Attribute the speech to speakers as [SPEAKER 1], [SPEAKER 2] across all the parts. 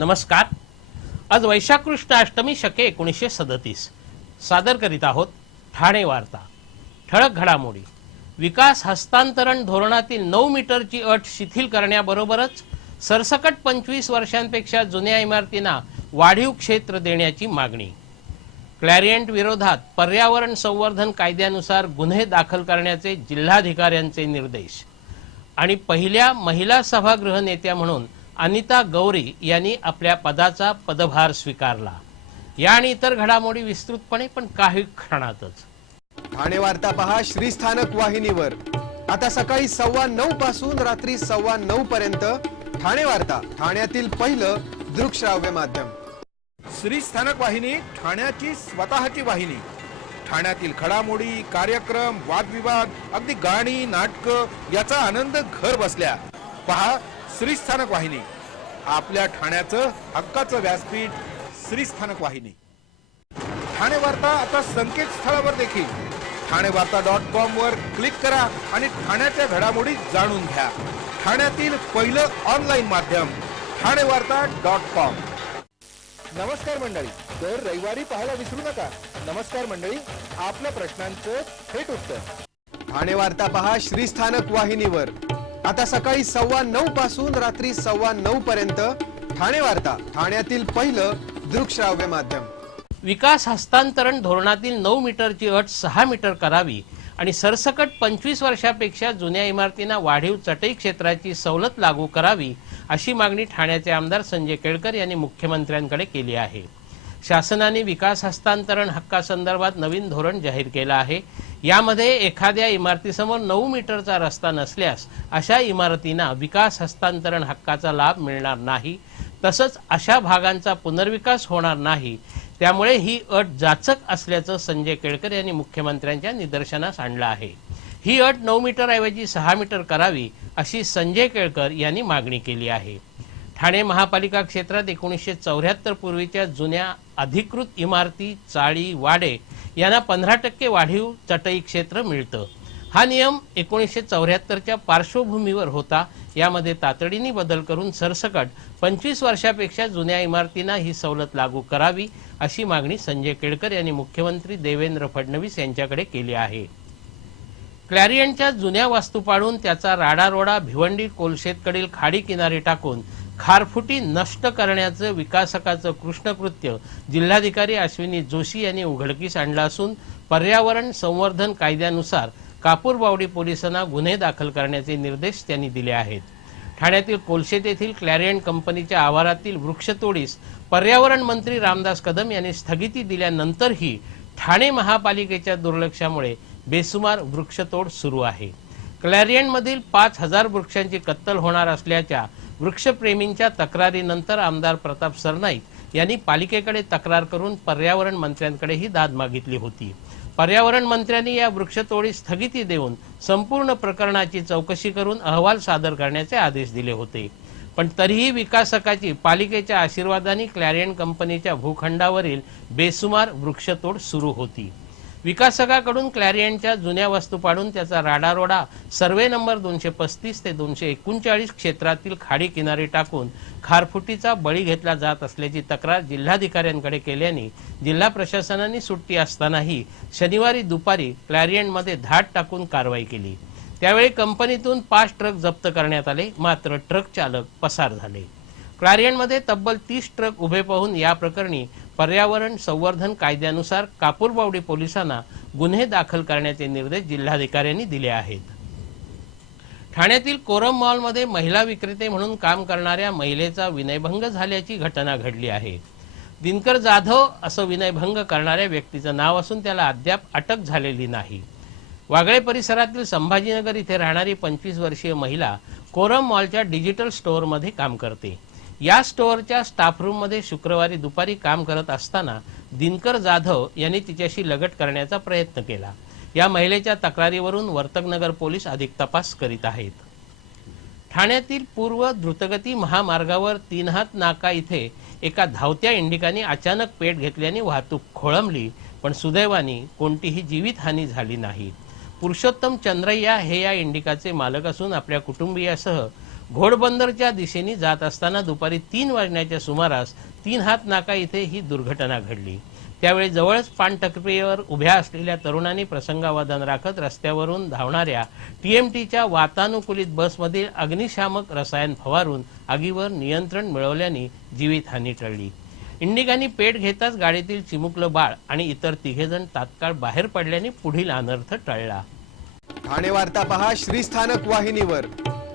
[SPEAKER 1] नमस्कार. आज वैशाकृष्ण अष्टमी शके एकोणीसशे सदतीस. सादर करीत आहोत ठाणे वार्ता. ठळक घडामोडी. विकास हस्तांतरण धोरणातील नऊ मीटरची अट शिथिल करण्याबरोबरच सरसकट पंचवीस वर्षांपेक्षा जुन्या इमारतींना वाढीव क्षेत्र देण्याची मागणी. क्लॅरियंट विरोधात पर्यावरण संवर्धन कायद्यानुसार गुन्हे दाखल करण्याचे जिल्हाधिकाऱ्यांचे निर्देश. आणि पहिल्या महिला सभागृह नेत्या म्हणून अनिता गौरी यांनी आपल्या पदाचा पदभार स्वीकारला. या आणि इतर घडामोडी विस्तृतपणे पण काही क्षणातच.
[SPEAKER 2] ठाणे वार्ता पहा श्रीस्थानक वाहिनीवर. आता सकाळी सव्वा नऊ पासून रात्री सव्वा नऊ पर्यंत ठाणे वार्ता ठाण्यातील पहिलं दृकश्राव्य माध्यम.
[SPEAKER 3] श्री स्थानक वाहिनी ठाण्याची स्वतःची वाहिनी. ठाण्यातील घडामोडी कार्यक्रम वादविवाद अगदी गाणी नाटक याचा आनंद घर बसल्या. पहा श्री स्थानक वाहिनी. आपल्या ठाण्याचं हक्काचं व्यासपीठ श्री स्थानक वाहिनी. ठाणे वार्ता आता संकेतस्थळावर देखील. ठाणे वार्ता डॉट कॉम वर क्लिक करा आणि ठाण्याच्या घडामोडी जाणून घ्या. ठाण्यातील पहिलं ऑनलाईन माध्यम ठाणे वार्ता डॉट कॉम नमस्कार मंडळी दर रविवारी पाहायला विसरू नका. नमस्कार मंडळी आपल्या प्रश्नांचं थेट उत्तर.
[SPEAKER 2] ठाणे वार्ता पहा श्रीस्थानक वाहिनीवर. आता सकाळी सव्वा नऊ पासून रात्री सव्वा नऊ पर्यंत ठाणे वार्ता ठाण्यातील पहिलं दृकश्राव्य माध्यम.
[SPEAKER 1] विकास हस्तांतरण धोरणातील नऊ मीटरची अट सहा मीटर करावी आणि सरसकट पंचवीस वर्षापेक्षा जुन्या इमारतींना वाढीव चटई क्षेत्राची सवलत लागू करावी अशी मागणी ठाण्याचे आमदार संजय केळकर यांनी मुख्यमंत्र्यांकडे केली आहे. शासनाने विकास हस्तांतरण हक्कासंदर्भात नवीन धोरण जाहीर केलं आहे. यामध्ये एखाद्या इमारतीसमोर नऊ मीटरचा रस्ता नसल्यास अशा इमारतींना विकास हस्तांतरण हक्काचा लाभ मिळणार नाही. तसंच अशा भागांचा पुनर्विकास होणार नाही. त्यामुळे ही अट जाचक असल्याचं संजय केळकर यांनी मुख्यमंत्र्यांच्या निदर्शनास आणलं आहे. ही अट नऊ मीटरऐवजी सहा मीटर करावी अशी संजय केळकर यांनी मागणी केली आहे. ठाणे महापालिका क्षेत्रात एकोणीसशे चौऱ्याहत्तर पूर्वीच्या जुन्या अधिकृत इमारती चाळी वाडे यांना पंधरा टक्के वाढीव चटई क्षेत्र मिळतं. हा नियम एकोणीसशे चौऱ्याहत्तरच्या पार्श्वभूमीवर होता. यामध्ये तातडीने बदल करून सरसकट पंचवीस वर्षापेक्षा जुन्या इमारतींना ही सवलत लागू करावी अशी मागणी संजय केळकर यांनी मुख्यमंत्री देवेंद्र फडणवीस यांच्याकडे केली आहे. क्लॅरियनच्या जुन्या वास्तू पाडून त्याचा राडारोडा भिवंडी कोलशेतकडील खाडी किनारी टाकून खारफुटी नष्ट करण्याचं विकासकाचं कृष्णकृत्य जिल्हाधिकारी अश्विनी जोशी यांनी उघडकीस आणलं असून पर्यावरण संवर्धन कायद्यानुसार कापूरबावडी पोलिसांना गुन्हे दाखल करण्याचे निर्देश त्यांनी दिले आहेत. ठाण्यातील कोलशेत येथील क्लॅरियन कंपनीच्या आवारातील वृक्षतोडीस पर्यावरण मंत्री रामदास कदम यांनी स्थगिती दिल्यानंतरही ठाणे महापालिकेच्या दुर्लक्षामुळे बेसुमार वृक्षतोड सुरू आहे. क्लॅरियनमधील पाच हजार वृक्षांची कत्तल होणार असल्याच्या वृक्षप्रेमींच्या तक्रारीनंतर आमदार प्रताप सरनाईक यांनी पालिकेकडे तक्रार करून पर्यावरण मंत्र्यांकडेही दाद मागितली होती. पर्यावरण मंत्र्यांनी या वृक्षतोडी स्थगिती देऊन संपूर्ण प्रकरणाची चौकशी करून अहवाल सादर करण्याचे आदेश दिले होते. पण तरीही विकासकाची पालिकेच्या आशीर्वादाने क्लॅरियन कंपनीच्या भूखंडावरील बेसुमार वृक्षतोड सुरू होती. विकासकाकडून क्लॅरियनच्या जुन्या वस्तू पाडून त्याचा राडारोडा सर्वे नंबर दोनशे पस्तीस ते दोनशे एकोणचाळीस क्षेत्रातील खाडी किनारी टाकून खारफुटीचा बळी घेतला जात असल्याची तक्रार जिल्हाधिकाऱ्यांकडे केल्याने जिल्हा प्रशासनाने सुट्टी असतानाही शनिवारी दुपारी क्लॅरियनमध्ये धाड टाकून कारवाई केली. त्यावेळी कंपनीतून पाच ट्रक जप्त करण्यात आले. मात्र ट्रक चालक पसार झाले. क्लारियनमध्ये तब्बल तीस ट्रक उभे पाहून या प्रकरणी पर्यावरण संवर्धन कायद्यानुसार कापूरबावडी पोलिसांना गुन्हे दाखल करण्याचे निर्देश जिल्हाधिकाऱ्यांनी दिले आहेत. ठाण्यातील कोरम मॉलमध्ये महिला विक्रेते म्हणून काम करणाऱ्या महिलेचा विनयभंग झाल्याची घटना घडली आहे. दिनकर जाधव असं विनयभंग करणाऱ्या व्यक्तीचं नाव असून त्याला अद्याप अटक झालेली नाही. वागळे परिसरातील संभाजीनगर इथे राहणारी पंचवीस वर्षीय महिला कोरम मॉलच्या डिजिटल स्टोअरमध्ये काम करते. या स्टोअरच्या स्टाफ रूममध्ये शुक्रवारी दुपारी काम करत असताना दिनकर जाधव यांनी तिच्याशी लगट करण्याचा प्रयत्न केला. या महिलेच्या तक्रारीवरून वर्तकनगर पोलीस अधिक तपास करीत आहेत. ठाण्यातील पूर्व द्रुतगती महामार्गावर तीनहात नाका इथे एका धावत्या इंडिकाने अचानक पेट घेतल्याने वाहतूक खोळंबली पण सुदैवाने कोणतीही जीवितहानी झाली नाही. पुरुषोत्तम चंद्रय्या हे या इंडिकाचे मालक असून आपल्या कुटुंबियासह घोडबंदरच्या दिशेने जात असताना दुपारी तीन वाजण्याच्या सुमारास तीन हात नाका इथे ही दुर्घटना घडली. त्यावेळी जवळच पाणटकपेवर उभ्या असलेल्या तरुणांनी प्रसंगावधान राखत रस्त्यावरून धावणाऱ्या टीएमटीच्या वातानुकूलित बसमधील अग्निशामक रसायन फवारून आगीवर नियंत्रण मिळवल्याने जीवितहानी टळली. इंडिकांनी पेट घेताच गाडीतील चिमुकलं बाळ आणि इतर तिघेजण तात्काळ बाहेर पडल्याने पुढील अनर्थ टळला.
[SPEAKER 2] ठाणे वार्ता पहा श्रीस्थानक वाहिनीवर.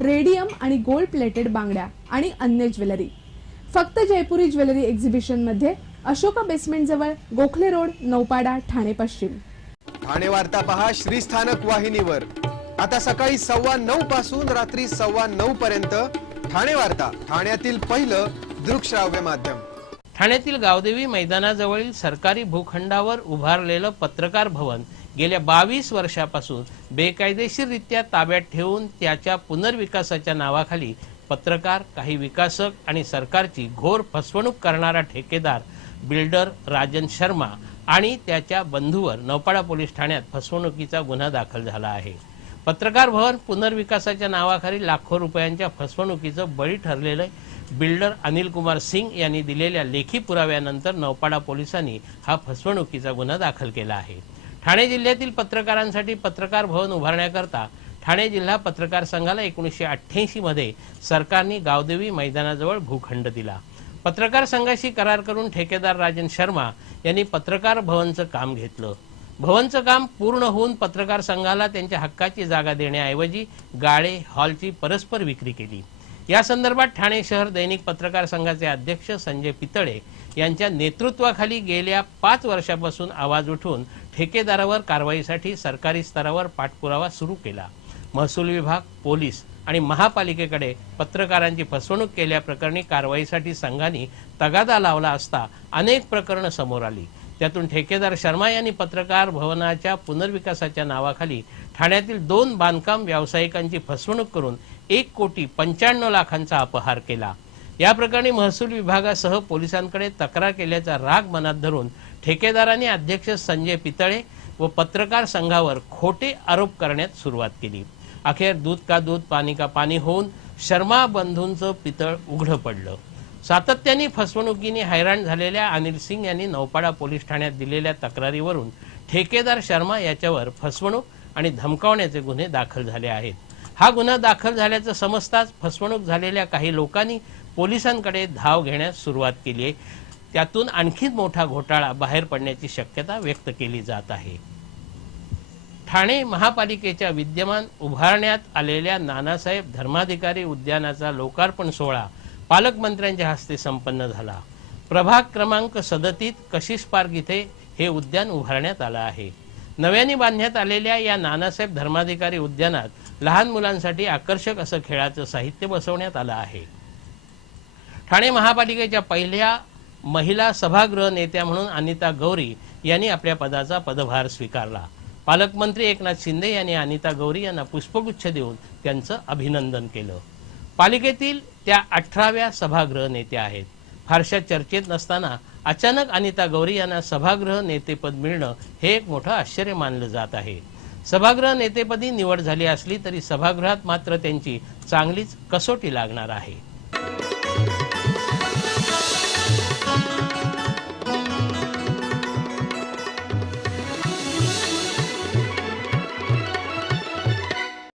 [SPEAKER 4] radium आणि गोल्ड प्लेटेड बांगड्या आणि अन्य ज्वेलरी. फक्त जयपुरी ज्वेलरी एक्झिबिशनमध्ये अशोका बेसमेंट जवळ गोखले रोड नौपाडा ठाणे पश्चिम.
[SPEAKER 2] ठाणे वार्ता पहा श्रीस्थानक वाहिनीवर. आता सकाळी सव्वा नऊ पासून रात्री सव्वा नऊ पर्यंत ठाणे वार्ता ठाण्यातील पहिलं दृकश्राव्य माध्यम.
[SPEAKER 1] ठाण्यातील गावदेवी मैदानाजवळील सरकारी भूखंडावर उभारलेलं पत्रकार भवन गेल्या बावीस वर्षापासून बेकायदेशीररित्या ताब्यात ठेवून त्याच्या पुनर्विकासाच्या नावाखाली पत्रकार काही विकासक आणि सरकारची घोर फसवणूक करणारा ठेकेदार बिल्डर राजन शर्मा आणि त्याच्या बंधूवर नौपाडा पोलीस ठाण्यात फसवणुकीचा गुन्हा दाखल झाला आहे. पत्रकार भवन पुनर्विकासाच्या नावाखाली लाखो रुपयांच्या फसवणुकीचं बळी ठरलेलं बिल्डर अनिल कुमार सिंग यांनी दिलेल्या लेखी पुराव्यानंतर नौपाडा पोलिसांनी हा फसवणुकीचा गुन्हा दाखल केला आहे. ठाणे जिल्ह्यातील पत्रकारांसाठी पत्रकार भवन उभारण्याकरता ठाणे जिल्हा पत्रकार संघाला एकोणीसशे अठ्ठ्याऐंशी मध्ये सरकारने गावदेवी मैदानाजवळ भूखंड दिला. पत्रकार संघाशी करार करून ठेकेदार राजन शर्मा यांनी पत्रकार भवनचं काम घेतलं. भवनचं काम पूर्ण होऊन पत्रकार संघाला त्यांच्या हक्काची जागा देण्याऐवजी गाळे हॉलची परस्पर विक्री केली. या संदर्भात ठाणे शहर दैनिक पत्रकार संघाचे अध्यक्ष संजय पितळे यांच्या नेतृत्वाखाली गेल्या पाच वर्षापासून आवाज उठून ठेकेदारावर कारवाईसाठी सरकारी स्तरावर पाठपुरावा सुरू केला. महसूल विभाग पोलीस आणि महापालिकेकडे पत्रकारांची फसवणूक केल्याप्रकरणी कारवाईसाठी संघाने तगादा लावला असता अनेक प्रकरणं समोर आली. त्यातून ठेकेदार शर्मा यांनी पत्रकार भवनाच्या पुनर्विकासाच्या नावाखाली ठाण्यातील दोन बांधकाम व्यावसायिकांची फसवणूक करून एक कोटी पंच्याण्णव लाखांचा अपहार केला. या प्रकरणी महसूल विभागासह पोलिसांकडे तक्रार केल्याचा राग मनात धरून ठेकेदारांनी अध्यक्ष संजय पितळे व पत्रकार संघावर खोटे आरोप करण्यात सुरुवात केली. अखेर दूध का दूध पाणी का पाणी होऊन शर्मा बंधूंचं पितळ उघडं पडलं. सातत्याने फसवणुकीने हैराण झालेल्या अनिल सिंग यांनी नौपाडा पोलीस ठाण्यात दिलेल्या तक्रारीवरून ठेकेदार शर्मा याच्यावर फसवणूक आणि धमकावण्याचे गुन्हे दाखल झाले आहेत. हा गुन्हा दाखल झाल्याचं समजताच फसवणूक झालेल्या काही लोकांनी पोलिसांकडे धाव घेण्यास सुरुवात केली आहे. त्यातून आणखीच मोठा घोटाळा बाहेर पडण्याची शक्यता व्यक्त केली जात आहे. ठाणे महापालिकेच्या विद्यमान उभारण्यात आलेल्या नानासाहेब धर्माधिकारी उद्यानाचा लोकार्पण सोहळा पालकमंत्र्यांच्या हस्ते संपन्न झाला. प्रभाग क्रमांक सदतीत कशिश पार्क इथे हे उद्यान उभारण्यात आलं आहे. नव्याने बांधण्यात आलेल्या या नानासाहेब धर्माधिकारी उद्यानात लहान मुलांसाठी आकर्षक असं खेळाचं साहित्य बसवण्यात आलं आहे. ठाणे महापालिकेच्या पहिल्या महिला सभागृह नेत्या म्हणून अनिता गौरी यांनी आपल्या पदाचा पदभार स्वीकारला. पालकमंत्री एकनाथ शिंदे यांनी अनिता गौरी यांना पुष्पगुच्छ देऊन त्यांचं अभिनंदन केलं. पालिकेतील त्या अठराव्या सभागृह नेत्या आहेत. फारशा चर्चेत नसताना अचानक अनिता गौरी यांना सभागृह नेतेपद मिळणं हे एक मोठं आश्चर्य मानलं जात आहे. सभागृह नेतेपदी निवड झाली असली तरी सभागृहात मात्र त्यांची चांगलीच कसोटी लागणार आहे.